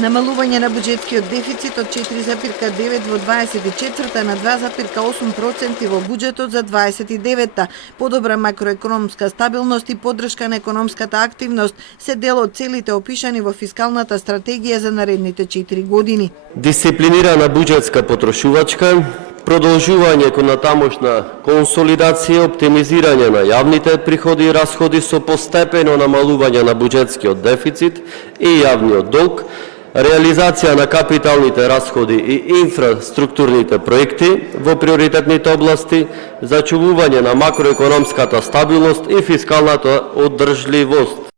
Намалување на буџетскиот дефицит од 4,9 во 24 на 2,8% во буџетот за 29-та, подобра макроекономска стабилност и поддршка на економската активност се дел од целите опишани во фискалната стратегија за наредните 4 години. Дисциплинирана буџетска потрошувачка, продолжување кон натамошна консолидација, оптимизирање на јавните приходи и расходи со постепено намалување на буџетскиот дефицит и јавниот долг, реализација на капиталните расходи и инфраструктурните проекти во приоритетните области, зачувување на макроекономската стабилност и фискалната оддржливост.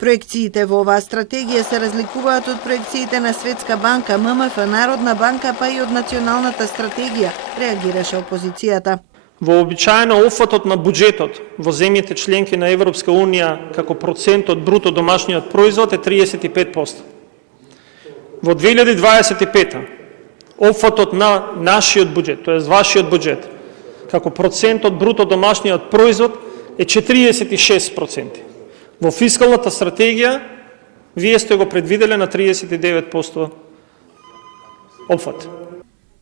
Проекциите во оваа стратегија се разликуваат од проекциите на Светска банка, ММФ, Народна банка, па и од националната стратегија, реагираше опозицијата. Вообичаено офатот на буџетот во земјите членки на Европска унија како процент од бруто домашниот производ е 35%. Во 2025 опфатот на нашиот буџет, тоест вашиот буџет, како процент од бруто домашниот производ е 46%. Во фискалната стратегија вие сте го предвиделе на 39% опфат.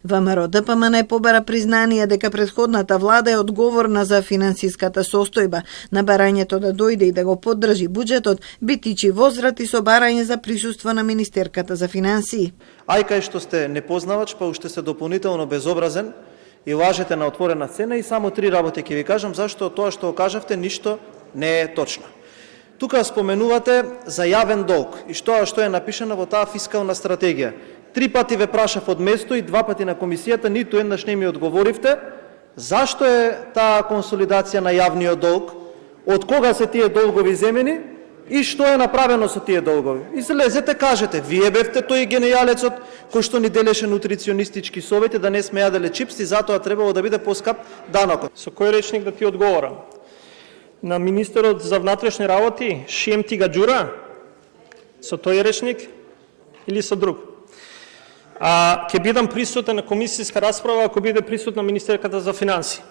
ВМРО ДПМН побара признание дека претходната влада е одговорна за финансиската состојба. На барањето да дојде и да го поддржи буџетот би тичи возврат и со барање за присуство на министерката за финансии. Ај кај што сте непознавач, па уште се дополнително безобразен и лажете на отворена сцена и само 3 работи ќе ви кажам зашто тоа што кажавте ништо не е точно. Тука споменувате за јавен долг и што е напишано во таа фискална стратегија. 3 пати ве прашав од место и 2 пати на комисијата, ниту еднаш не ми одговоривте. Зашто е таа консолидација на јавниот долг? Од кога се тие долгови земени? И што е направено со тие долгови? Излезете, кажете, вие бевте тој генијалецот кој што ни делеше нутриционистички совети да не сме јаделе чипси, затоа требало да биде поскап данокот. Со кој речник да ти одговорам? На министерот за внатрешни работи, Шием Тигаџура? Со тој речник или со друг? Ќе бидам присутен на комисијска расправа ако биде присутна министерката за финансии.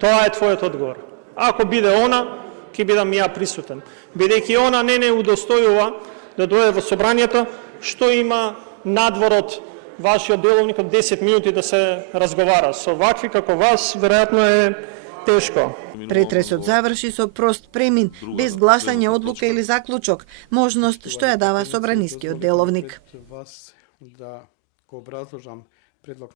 Тоа е твојот одговор. Ако биде она, ќе бидам ја присутен. Бидејќи она не удостојува да дојде во собранието, што има надвор од вашиот деловник од 10 минути да се разговара. Со вакви како вас, веројатно е тешко. Претресот заврши со прост премин, без гласање, одлука или заклучок, можност што ја дава собранискиот деловник.